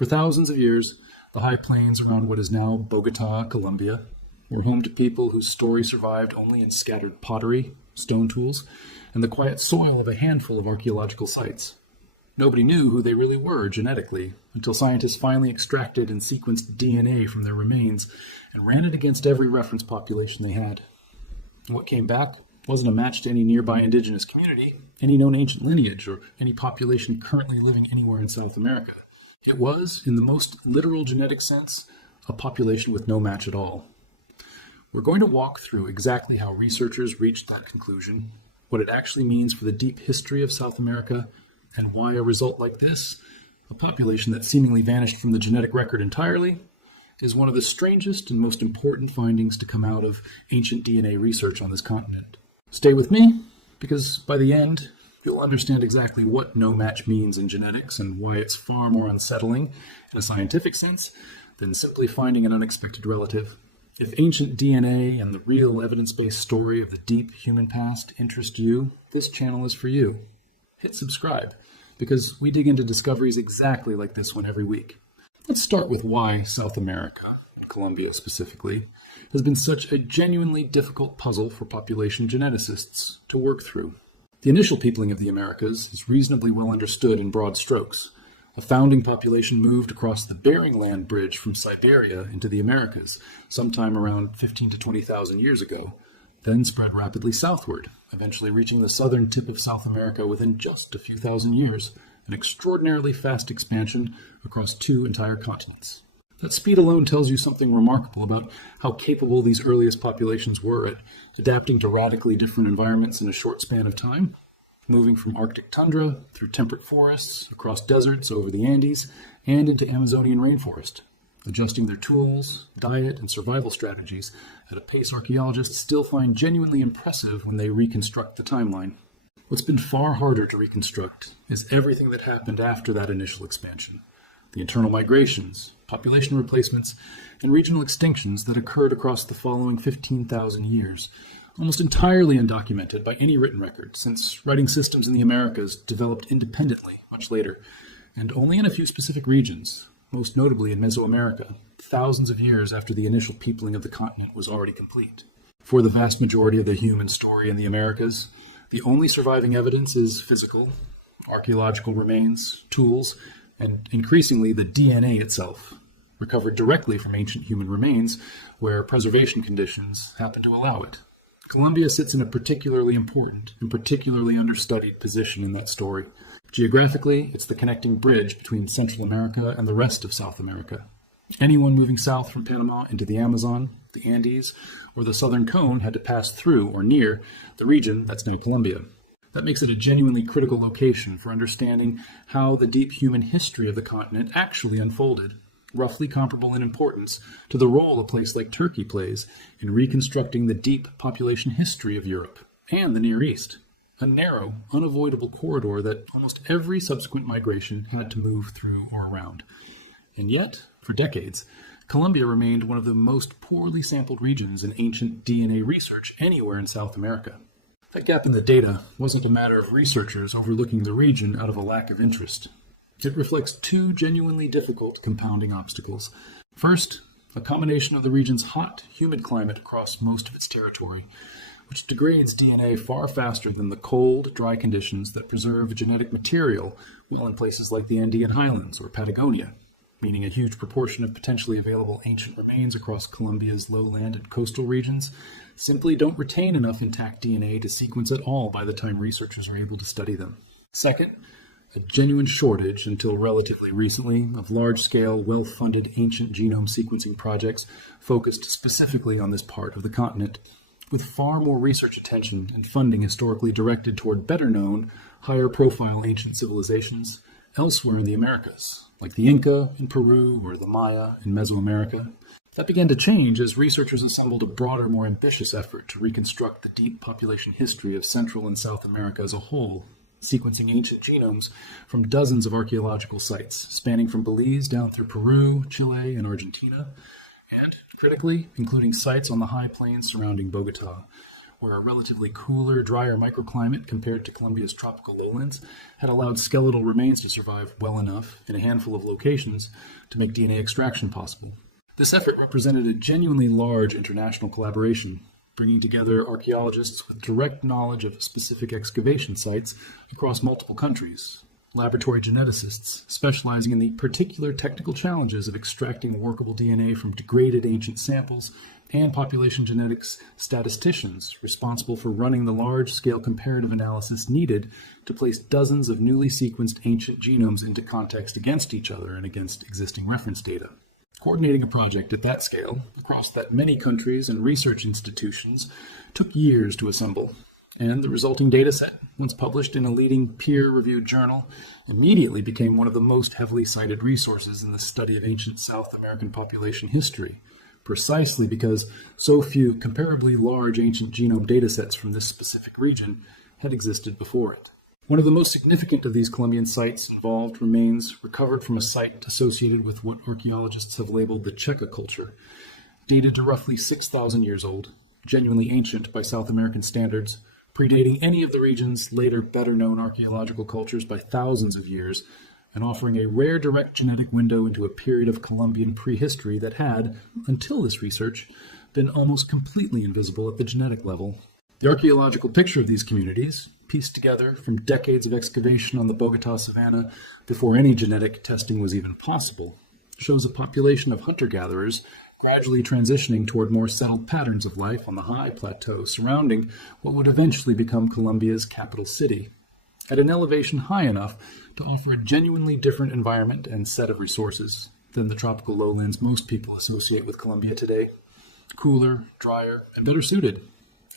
For thousands of years, the high plains around what is now Bogotá, Colombia, were home to people whose story survived only in scattered pottery, stone tools, and the quiet soil of a handful of archaeological sites. Nobody knew who they really were genetically until scientists finally extracted and sequenced DNA from their remains and ran it against every reference population they had. And what came back wasn't a match to any nearby indigenous community, any known ancient lineage, or any population currently living anywhere in South America. It was, in the most literal genetic sense, a population with no match at all. We're going to walk through exactly how researchers reached that conclusion, what it actually means for the deep history of South America, and why a result like this, a population that seemingly vanished from the genetic record entirely, is one of the strangest and most important findings to come out of ancient DNA research on this continent. Stay with me, because by the end, you'll understand exactly what no match means in genetics and why it's far more unsettling in a scientific sense than simply finding an unexpected relative. If ancient DNA and the real evidence-based story of the deep human past interest you, this channel is for you. Hit subscribe, because we dig into discoveries exactly like this one every week. Let's start with why South America, Colombia specifically, has been such a genuinely difficult puzzle for population geneticists to work through. The initial peopling of the Americas is reasonably well understood in broad strokes. A founding population moved across the Bering Land Bridge from Siberia into the Americas sometime around 15 to 20,000 years ago, then spread rapidly southward, eventually reaching the southern tip of South America within just a few thousand years, an extraordinarily fast expansion across 2 entire continents. That speed alone tells you something remarkable about how capable these earliest populations were at adapting to radically different environments in a short span of time, moving from Arctic tundra through temperate forests, across deserts over the Andes, and into Amazonian rainforest, adjusting their tools, diet, and survival strategies at a pace archaeologists still find genuinely impressive when they reconstruct the timeline. What's been far harder to reconstruct is everything that happened after that initial expansion. The internal migrations, population replacements, and regional extinctions that occurred across the following 15,000 years, almost entirely undocumented by any written record, since writing systems in the Americas developed independently much later, and only in a few specific regions, most notably in Mesoamerica, thousands of years after the initial peopling of the continent was already complete. For the vast majority of the human story in the Americas, the only surviving evidence is physical, archaeological remains, tools, and increasingly the DNA itself, recovered directly from ancient human remains where preservation conditions happen to allow it. Colombia sits in a particularly important and particularly understudied position in that story. Geographically, it's the connecting bridge between Central America and the rest of South America. Anyone moving south from Panama into the Amazon, the Andes, or the Southern Cone had to pass through or near the region that's now Colombia. That makes it a genuinely critical location for understanding how the deep human history of the continent actually unfolded, roughly comparable in importance to the role a place like Turkey plays in reconstructing the deep population history of Europe and the Near East, a narrow, unavoidable corridor that almost every subsequent migration had to move through or around. And yet, for decades, Colombia remained one of the most poorly sampled regions in ancient DNA research anywhere in South America. That gap in the data wasn't a matter of researchers overlooking the region out of a lack of interest. It reflects 2 genuinely difficult compounding obstacles. First, a combination of the region's hot, humid climate across most of its territory, which degrades DNA far faster than the cold, dry conditions that preserve genetic material well in places like the Andean highlands or Patagonia, meaning a huge proportion of potentially available ancient remains across Colombia's lowland and coastal regions simply don't retain enough intact DNA to sequence at all by the time researchers are able to study them. Second, a genuine shortage, until relatively recently, of large-scale, well-funded ancient genome sequencing projects focused specifically on this part of the continent, with far more research attention and funding historically directed toward better-known, higher-profile ancient civilizations elsewhere in the Americas, like the Inca in Peru or the Maya in Mesoamerica. That began to change as researchers assembled a broader, more ambitious effort to reconstruct the deep population history of Central and South America as a whole, sequencing ancient genomes from dozens of archaeological sites, spanning from Belize down through Peru, Chile, and Argentina, and, critically, including sites on the high plains surrounding Bogotá, where a relatively cooler, drier microclimate compared to Colombia's tropical lowlands had allowed skeletal remains to survive well enough in a handful of locations to make DNA extraction possible. This effort represented a genuinely large international collaboration, bringing together archaeologists with direct knowledge of specific excavation sites across multiple countries, laboratory geneticists specializing in the particular technical challenges of extracting workable DNA from degraded ancient samples, and population genetics statisticians responsible for running the large-scale comparative analysis needed to place dozens of newly sequenced ancient genomes into context against each other and against existing reference data. Coordinating a project at that scale, across that many countries and research institutions, took years to assemble, and the resulting dataset, once published in a leading peer-reviewed journal, immediately became one of the most heavily cited resources in the study of ancient South American population history, precisely because so few comparably large ancient genome datasets from this specific region had existed before it. One of the most significant of these Colombian sites involved remains recovered from a site associated with what archaeologists have labeled the Checcha culture, dated to roughly 6,000 years old, genuinely ancient by South American standards, predating any of the region's later better-known archaeological cultures by thousands of years, and offering a rare direct genetic window into a period of Colombian prehistory that had, until this research, been almost completely invisible at the genetic level. The archaeological picture of these communities, pieced together from decades of excavation on the Bogotá savanna before any genetic testing was even possible, shows a population of hunter-gatherers gradually transitioning toward more settled patterns of life on the high plateau surrounding what would eventually become Colombia's capital city, at an elevation high enough to offer a genuinely different environment and set of resources than the tropical lowlands most people associate with Colombia today. Cooler, drier, and better suited,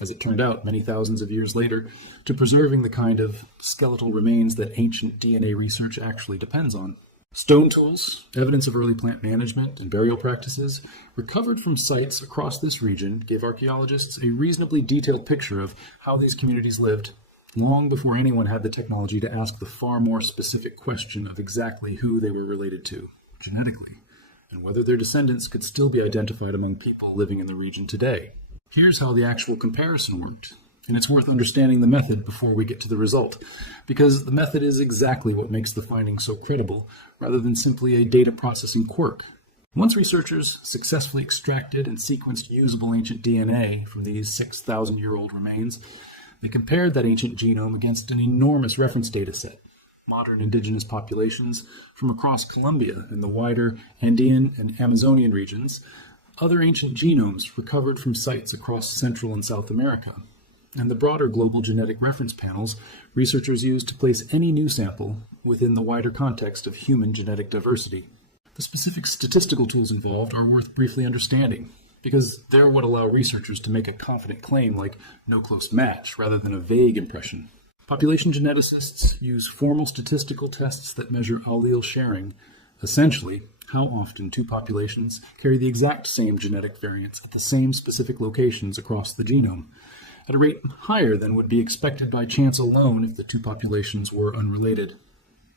as it turned out many thousands of years later, to preserving the kind of skeletal remains that ancient DNA research actually depends on. Stone tools, evidence of early plant management and burial practices, recovered from sites across this region gave archaeologists a reasonably detailed picture of how these communities lived, long before anyone had the technology to ask the far more specific question of exactly who they were related to, genetically, and whether their descendants could still be identified among people living in the region today. Here's how the actual comparison worked, and it's worth understanding the method before we get to the result, because the method is exactly what makes the findings so credible, rather than simply a data processing quirk. Once researchers successfully extracted and sequenced usable ancient DNA from these 6,000-year-old remains, they compared that ancient genome against an enormous reference data set, modern indigenous populations from across Colombia and the wider Andean and Amazonian regions, other ancient genomes recovered from sites across Central and South America, and the broader global genetic reference panels researchers used to place any new sample within the wider context of human genetic diversity. The specific statistical tools involved are worth briefly understanding, because they're what allow researchers to make a confident claim like no close match rather than a vague impression. Population geneticists use formal statistical tests that measure allele sharing, essentially how often two populations carry the exact same genetic variants at the same specific locations across the genome, at a rate higher than would be expected by chance alone if the two populations were unrelated.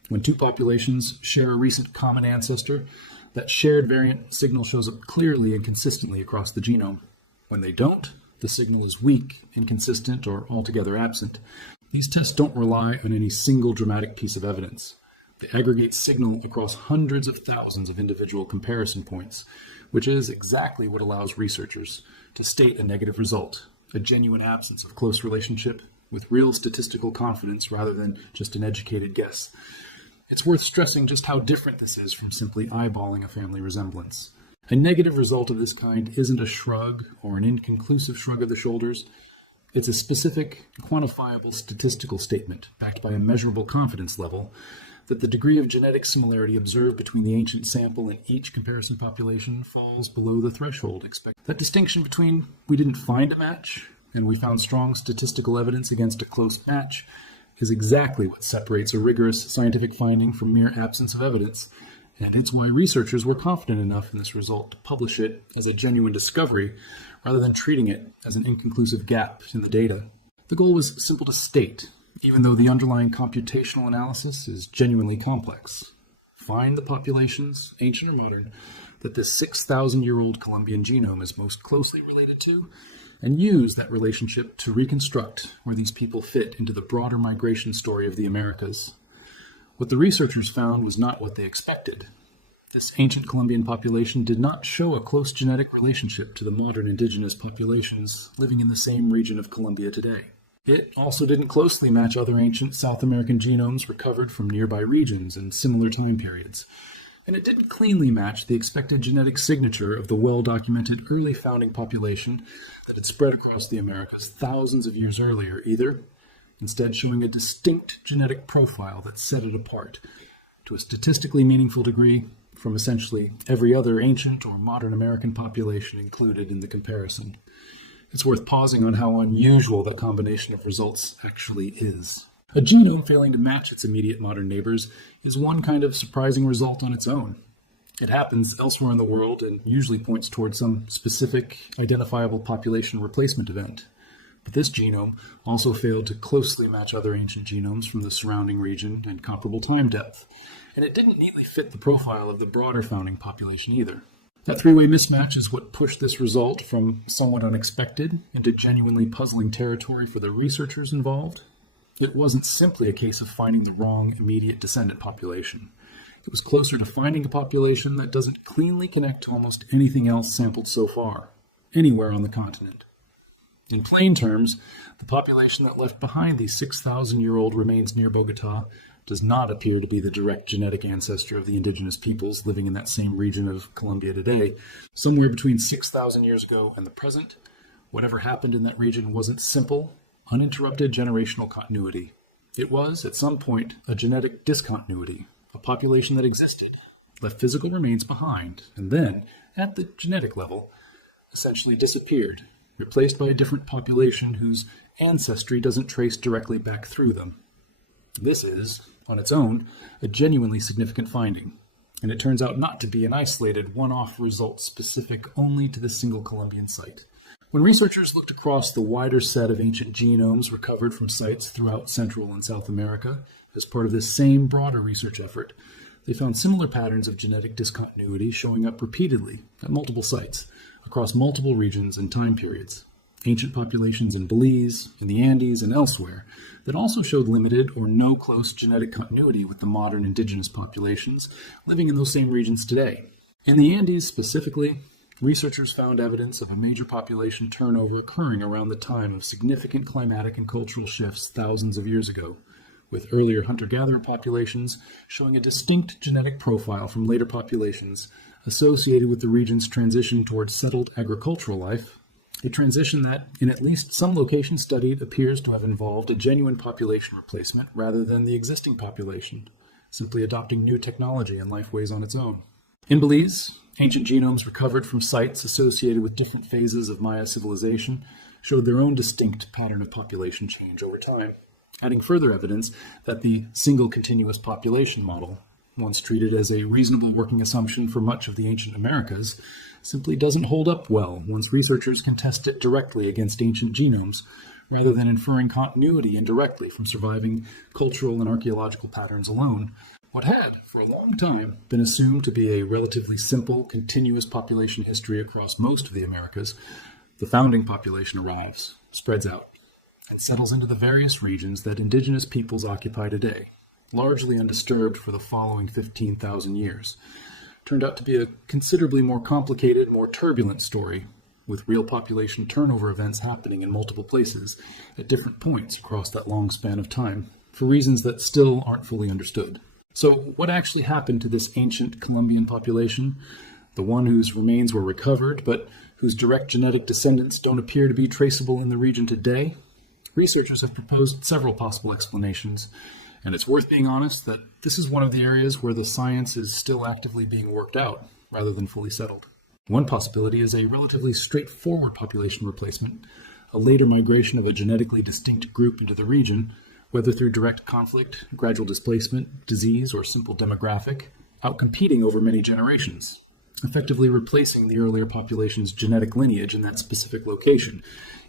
When two populations share a recent common ancestor, that shared variant signal shows up clearly and consistently across the genome. When they don't, the signal is weak, inconsistent, or altogether absent. These tests don't rely on any single dramatic piece of evidence. They aggregate signal across hundreds of thousands of individual comparison points, which is exactly what allows researchers to state a negative result, a genuine absence of close relationship, with real statistical confidence rather than just an educated guess. It's worth stressing just how different this is from simply eyeballing a family resemblance. A negative result of this kind isn't a shrug or an inconclusive shrug of the shoulders. It's a specific, quantifiable statistical statement backed by a measurable confidence level that the degree of genetic similarity observed between the ancient sample and each comparison population falls below the threshold expected. That distinction between we didn't find a match and we found strong statistical evidence against a close match is exactly what separates a rigorous scientific finding from mere absence of evidence, and it's why researchers were confident enough in this result to publish it as a genuine discovery rather than treating it as an inconclusive gap in the data. The goal was simple to state, even though the underlying computational analysis is genuinely complex. Find the populations, ancient or modern, that this 6,000-year-old Colombian genome is most closely related to, and use that relationship to reconstruct where these people fit into the broader migration story of the Americas. What the researchers found was not what they expected. This ancient Colombian population did not show a close genetic relationship to the modern indigenous populations living in the same region of Colombia today. It also didn't closely match other ancient South American genomes recovered from nearby regions in similar time periods. And it didn't cleanly match the expected genetic signature of the well-documented early founding population that had spread across the Americas thousands of years earlier either, instead showing a distinct genetic profile that set it apart, to a statistically meaningful degree, from essentially every other ancient or modern American population included in the comparison. It's worth pausing on how unusual that combination of results actually is. A genome failing to match its immediate modern neighbors is one kind of surprising result on its own. It happens elsewhere in the world and usually points towards some specific, identifiable population replacement event. But this genome also failed to closely match other ancient genomes from the surrounding region and comparable time depth, and it didn't neatly fit the profile of the broader founding population either. That three-way mismatch is what pushed this result from somewhat unexpected into genuinely puzzling territory for the researchers involved. It wasn't simply a case of finding the wrong immediate descendant population. It was closer to finding a population that doesn't cleanly connect to almost anything else sampled so far, anywhere on the continent. In plain terms, the population that left behind these 6,000-year-old remains near Bogotá does not appear to be the direct genetic ancestor of the indigenous peoples living in that same region of Colombia today. Somewhere between 6,000 years ago and the present, whatever happened in that region wasn't simple, uninterrupted generational continuity. It was, at some point, a genetic discontinuity, a population that existed, left physical remains behind, and then, at the genetic level, essentially disappeared, replaced by a different population whose ancestry doesn't trace directly back through them. This is, on its own, a genuinely significant finding, and it turns out not to be an isolated, one-off result specific only to this single Colombian site. When researchers looked across the wider set of ancient genomes recovered from sites throughout Central and South America as part of this same broader research effort, they found similar patterns of genetic discontinuity showing up repeatedly at multiple sites, across multiple regions and time periods. Ancient populations in Belize, in the Andes, and elsewhere that also showed limited or no close genetic continuity with the modern indigenous populations living in those same regions today. In the Andes specifically, researchers found evidence of a major population turnover occurring around the time of significant climatic and cultural shifts thousands of years ago, with earlier hunter-gatherer populations showing a distinct genetic profile from later populations associated with the region's transition towards settled agricultural life, a transition that, in at least some locations studied, appears to have involved a genuine population replacement rather than the existing population, simply adopting new technology and life ways on its own. In Belize, ancient genomes recovered from sites associated with different phases of Maya civilization showed their own distinct pattern of population change over time, adding further evidence that the single continuous population model, once treated as a reasonable working assumption for much of the ancient Americas, simply doesn't hold up well once researchers can test it directly against ancient genomes, rather than inferring continuity indirectly from surviving cultural and archaeological patterns alone. What had, for a long time, been assumed to be a relatively simple, continuous population history across most of the Americas, the founding population arrives, spreads out, and settles into the various regions that indigenous peoples occupy today, largely undisturbed for the following 15,000 years. Turned out to be a considerably more complicated, more turbulent story, with real population turnover events happening in multiple places at different points across that long span of time, for reasons that still aren't fully understood. So what actually happened to this ancient Colombian population, the one whose remains were recovered, but whose direct genetic descendants don't appear to be traceable in the region today? Researchers have proposed several possible explanations, and it's worth being honest that this is one of the areas where the science is still actively being worked out, rather than fully settled. One possibility is a relatively straightforward population replacement, a later migration of a genetically distinct group into the region, whether through direct conflict, gradual displacement, disease, or simple demographic, outcompeting over many generations, effectively replacing the earlier population's genetic lineage in that specific location,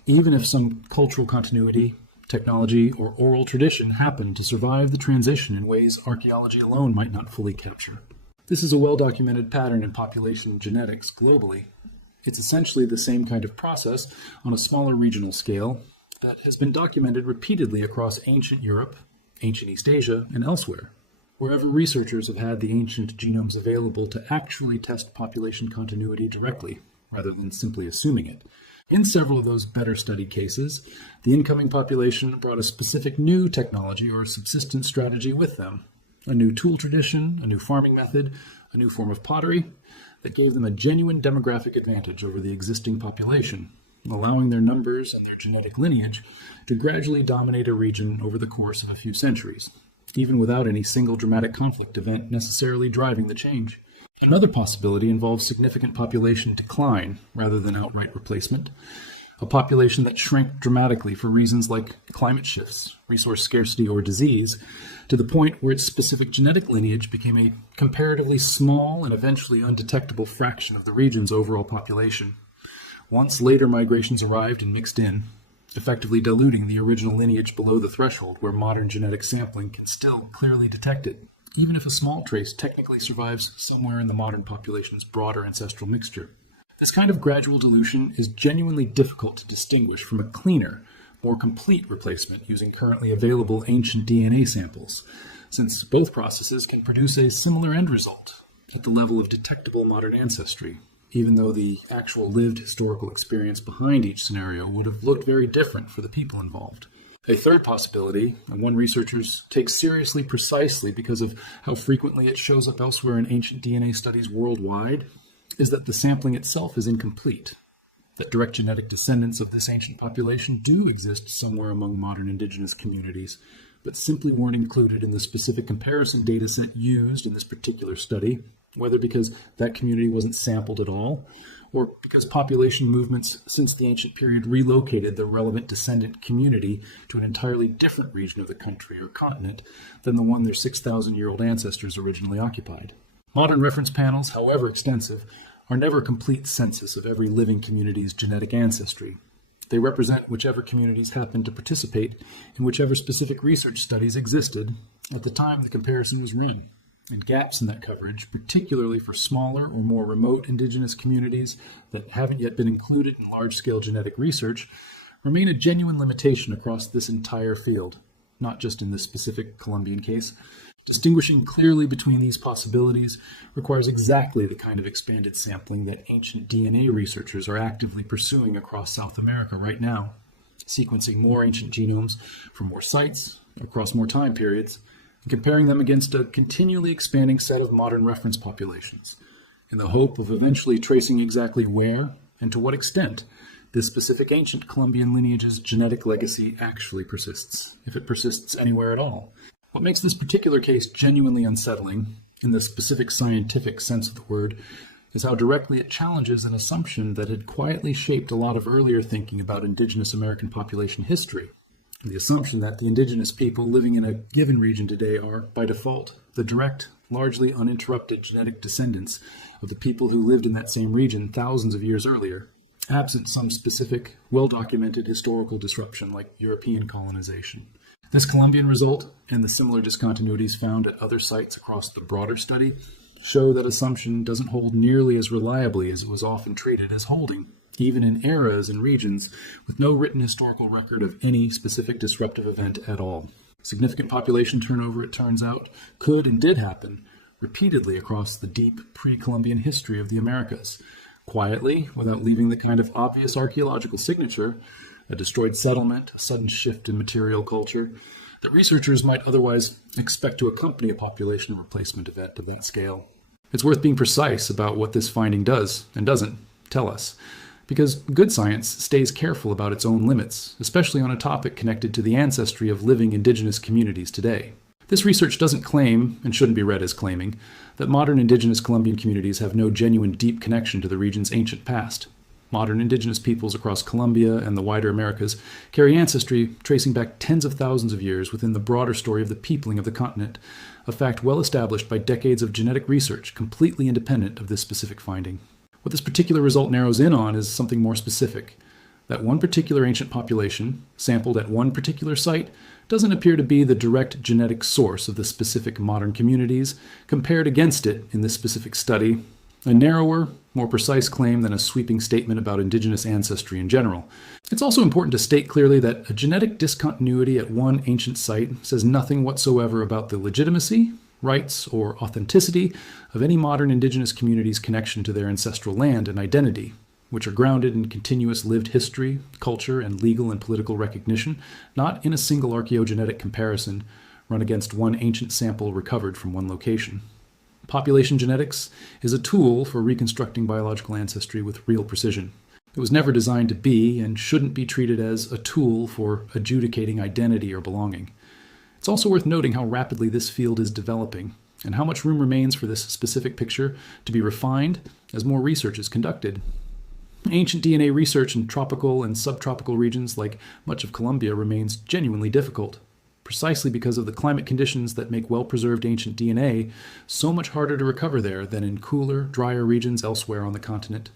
even if some cultural continuity, technology, or oral tradition happened to survive the transition in ways archaeology alone might not fully capture. This is a well-documented pattern in population genetics globally. It's essentially the same kind of process on a smaller regional scale that has been documented repeatedly across ancient Europe, ancient East Asia, and elsewhere, wherever researchers have had the ancient genomes available to actually test population continuity directly, rather than simply assuming it. In several of those better studied cases, the incoming population brought a specific new technology or subsistence strategy with them, a new tool tradition, a new farming method, a new form of pottery that gave them a genuine demographic advantage over the existing population, allowing their numbers and their genetic lineage to gradually dominate a region over the course of a few centuries, even without any single dramatic conflict event necessarily driving the change. Another possibility involves significant population decline rather than outright replacement, a population that shrank dramatically for reasons like climate shifts, resource scarcity, or disease, to the point where its specific genetic lineage became a comparatively small and eventually undetectable fraction of the region's overall population. Once later migrations arrived and mixed in, effectively diluting the original lineage below the threshold where modern genetic sampling can still clearly detect it, even if a small trace technically survives somewhere in the modern population's broader ancestral mixture. This kind of gradual dilution is genuinely difficult to distinguish from a cleaner, more complete replacement using currently available ancient DNA samples, since both processes can produce a similar end result at the level of detectable modern ancestry, even though the actual lived historical experience behind each scenario would have looked very different for the people involved. A third possibility, and one researchers take seriously precisely because of how frequently it shows up elsewhere in ancient DNA studies worldwide, is that the sampling itself is incomplete, that direct genetic descendants of this ancient population do exist somewhere among modern indigenous communities, but simply weren't included in the specific comparison dataset used in this particular study, whether because that community wasn't sampled at all, or because population movements since the ancient period relocated the relevant descendant community to an entirely different region of the country or continent than the one their 6,000-year-old ancestors originally occupied. Modern reference panels, however extensive, are never a complete census of every living community's genetic ancestry. They represent whichever communities happened to participate in whichever specific research studies existed at the time the comparison was run. And gaps in that coverage, particularly for smaller or more remote indigenous communities that haven't yet been included in large-scale genetic research, remain a genuine limitation across this entire field, not just in this specific Colombian case. Distinguishing clearly between these possibilities requires exactly the kind of expanded sampling that ancient DNA researchers are actively pursuing across South America right now, sequencing more ancient genomes from more sites across more time periods, and comparing them against a continually expanding set of modern reference populations, in the hope of eventually tracing exactly where and to what extent this specific ancient Colombian lineage's genetic legacy actually persists, if it persists anywhere at all. What makes this particular case genuinely unsettling, in the specific scientific sense of the word, is how directly it challenges an assumption that had quietly shaped a lot of earlier thinking about indigenous American population history. The assumption that the indigenous people living in a given region today are, by default, the direct, largely uninterrupted genetic descendants of the people who lived in that same region thousands of years earlier, absent some specific, well-documented historical disruption like European colonization. This Colombian result, and the similar discontinuities found at other sites across the broader study, show that assumption doesn't hold nearly as reliably as it was often treated as holding, even in eras and regions with no written historical record of any specific disruptive event at all. Significant population turnover, it turns out, could and did happen repeatedly across the deep pre-Columbian history of the Americas, quietly, without leaving the kind of obvious archaeological signature, a destroyed settlement, a sudden shift in material culture, that researchers might otherwise expect to accompany a population replacement event of that scale. It's worth being precise about what this finding does and doesn't tell us, because good science stays careful about its own limits, especially on a topic connected to the ancestry of living indigenous communities today. This research doesn't claim, and shouldn't be read as claiming, that modern indigenous Colombian communities have no genuine deep connection to the region's ancient past. Modern indigenous peoples across Colombia and the wider Americas carry ancestry tracing back tens of thousands of years within the broader story of the peopling of the continent, a fact well established by decades of genetic research completely independent of this specific finding. What this particular result narrows in on is something more specific. That one particular ancient population, sampled at one particular site, doesn't appear to be the direct genetic source of the specific modern communities compared against it in this specific study. A narrower, more precise claim than a sweeping statement about indigenous ancestry in general. It's also important to state clearly that a genetic discontinuity at one ancient site says nothing whatsoever about the legitimacy, rights, or authenticity of any modern indigenous community's connection to their ancestral land and identity, which are grounded in continuous lived history, culture, and legal and political recognition, not in a single archaeogenetic comparison run against one ancient sample recovered from one location. Population genetics is a tool for reconstructing biological ancestry with real precision. It was never designed to be and shouldn't be treated as a tool for adjudicating identity or belonging. It's also worth noting how rapidly this field is developing and how much room remains for this specific picture to be refined as more research is conducted. Ancient DNA research in tropical and subtropical regions like much of Colombia remains genuinely difficult, precisely because of the climate conditions that make well-preserved ancient DNA so much harder to recover there than in cooler, drier regions elsewhere on the continent.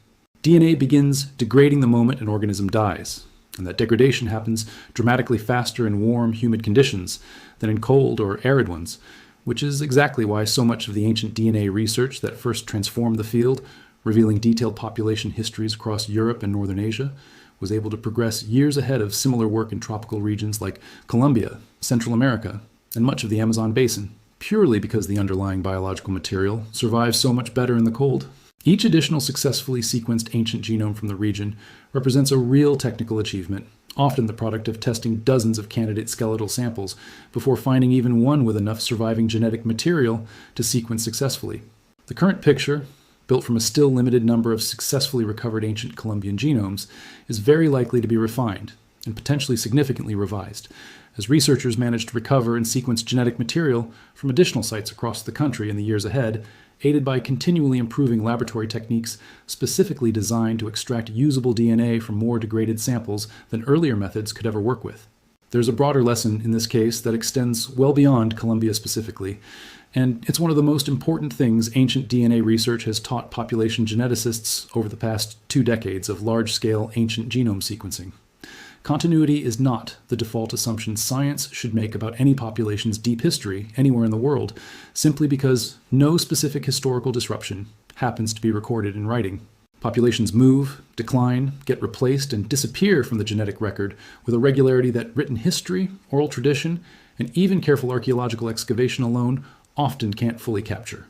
DNA begins degrading the moment an organism dies, and that degradation happens dramatically faster in warm, humid conditions than in cold or arid ones, which is exactly why so much of the ancient DNA research that first transformed the field, revealing detailed population histories across Europe and Northern Asia, was able to progress years ahead of similar work in tropical regions like Colombia, Central America, and much of the Amazon basin, purely because the underlying biological material survives so much better in the cold. Each additional successfully sequenced ancient genome from the region represents a real technical achievement, often the product of testing dozens of candidate skeletal samples before finding even one with enough surviving genetic material to sequence successfully. The current picture, built from a still limited number of successfully recovered ancient Colombian genomes, is very likely to be refined and potentially significantly revised, as researchers manage to recover and sequence genetic material from additional sites across the country in the years ahead, aided by continually improving laboratory techniques specifically designed to extract usable DNA from more degraded samples than earlier methods could ever work with. There's a broader lesson in this case that extends well beyond Colombia specifically, and it's one of the most important things ancient DNA research has taught population geneticists over the past 2 decades of large-scale ancient genome sequencing. Continuity is not the default assumption science should make about any population's deep history anywhere in the world, simply because no specific historical disruption happens to be recorded in writing. Populations move, decline, get replaced, and disappear from the genetic record with a regularity that written history, oral tradition, and even careful archaeological excavation alone often can't fully capture.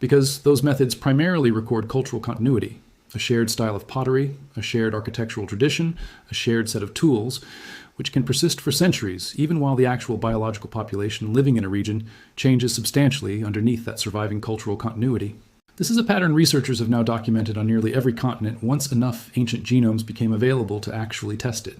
Because those methods primarily record cultural continuity, a shared style of pottery, a shared architectural tradition, a shared set of tools, which can persist for centuries, even while the actual biological population living in a region changes substantially underneath that surviving cultural continuity. This is a pattern researchers have now documented on nearly every continent once enough ancient genomes became available to actually test it.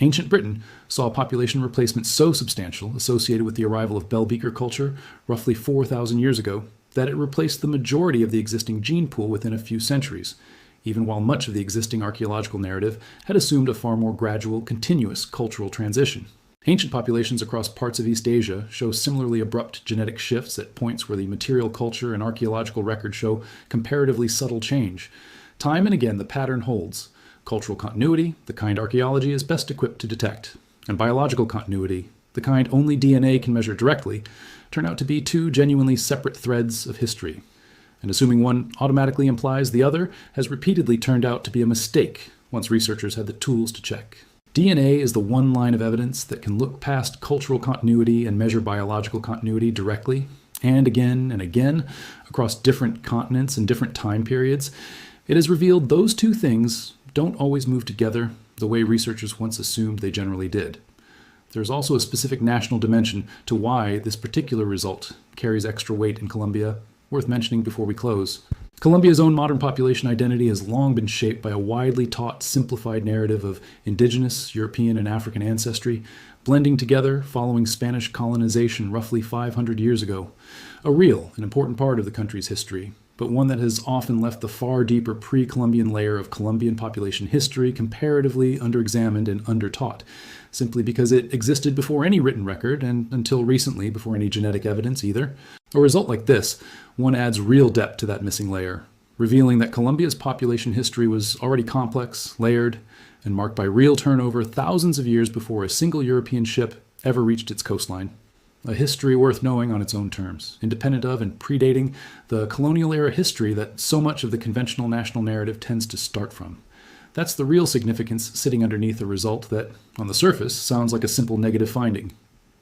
Ancient Britain saw a population replacement so substantial associated with the arrival of bell beaker culture roughly 4,000 years ago that it replaced the majority of the existing gene pool within a few centuries, even while much of the existing archaeological narrative had assumed a far more gradual, continuous cultural transition. Ancient populations across parts of East Asia show similarly abrupt genetic shifts at points where the material culture and archaeological record show comparatively subtle change. Time and again, the pattern holds. Cultural continuity, the kind archaeology is best equipped to detect, and biological continuity, the kind only DNA can measure directly, turn out to be 2 genuinely separate threads of history. And assuming one automatically implies the other has repeatedly turned out to be a mistake once researchers had the tools to check. DNA is the one line of evidence that can look past cultural continuity and measure biological continuity directly, and again, across different continents and different time periods. It has revealed those 2 things don't always move together the way researchers once assumed they generally did. There's also a specific national dimension to why this particular result carries extra weight in Colombia, worth mentioning before we close. Colombia's own modern population identity has long been shaped by a widely taught, simplified narrative of indigenous, European, and African ancestry, blending together following Spanish colonization roughly 500 years ago. A real and important part of the country's history, but one that has often left the far deeper pre-Columbian layer of Colombian population history comparatively underexamined and undertaught, simply because it existed before any written record and until recently before any genetic evidence either. A result like this, one adds real depth to that missing layer, revealing that Colombia's population history was already complex, layered, and marked by real turnover thousands of years before a single European ship ever reached its coastline. a history worth knowing on its own terms, independent of and predating the colonial-era history that so much of the conventional national narrative tends to start from. That's the real significance sitting underneath a result that, on the surface, sounds like a simple negative finding.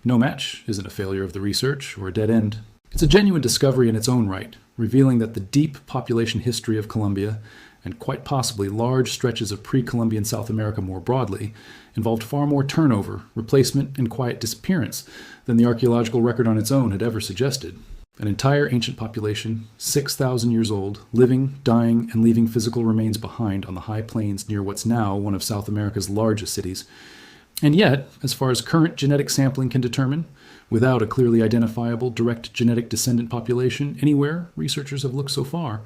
No match isn't a failure of the research or a dead end. It's a genuine discovery in its own right, revealing that the deep population history of Colombia, and quite possibly large stretches of pre-Columbian South America more broadly, involved far more turnover, replacement, and quiet disappearance than the archaeological record on its own had ever suggested. An entire ancient population, 6,000 years old, living, dying, and leaving physical remains behind on the high plains near what's now one of South America's largest cities. And yet, as far as current genetic sampling can determine, without a clearly identifiable direct genetic descendant population anywhere researchers have looked so far,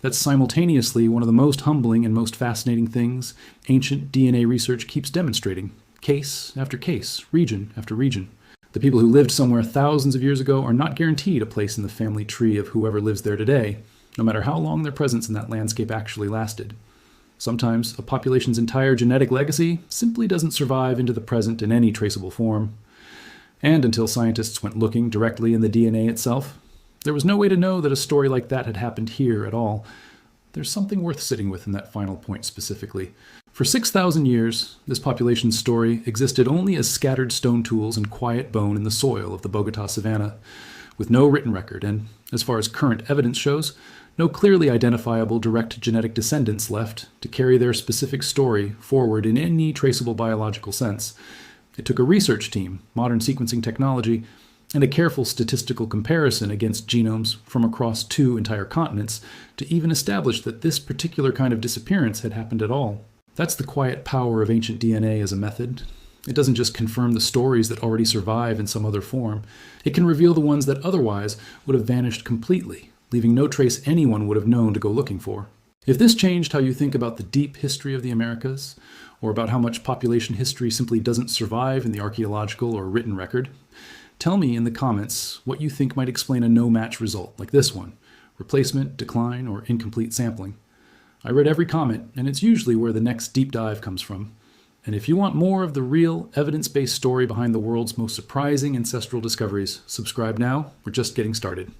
that's simultaneously one of the most humbling and most fascinating things ancient DNA research keeps demonstrating, case after case, region after region. The people who lived somewhere thousands of years ago are not guaranteed a place in the family tree of whoever lives there today, no matter how long their presence in that landscape actually lasted. Sometimes a population's entire genetic legacy simply doesn't survive into the present in any traceable form. And until scientists went looking directly in the DNA itself, there was no way to know that a story like that had happened here at all. There's something worth sitting with in that final point specifically. For 6,000 years, this population's story existed only as scattered stone tools and quiet bone in the soil of the Bogotá savanna, with no written record and, as far as current evidence shows, no clearly identifiable direct genetic descendants left to carry their specific story forward in any traceable biological sense. It took a research team, modern sequencing technology, and a careful statistical comparison against genomes from across 2 entire continents to even establish that this particular kind of disappearance had happened at all. That's the quiet power of ancient DNA as a method. It doesn't just confirm the stories that already survive in some other form. It can reveal the ones that otherwise would have vanished completely, leaving no trace anyone would have known to go looking for. If this changed how you think about the deep history of the Americas, or about how much population history simply doesn't survive in the archaeological or written record, tell me in the comments what you think might explain a no-match result like this one: replacement, decline, or incomplete sampling. I read every comment, and it's usually where the next deep dive comes from. And if you want more of the real, evidence-based story behind the world's most surprising ancestral discoveries, subscribe now. We're just getting started.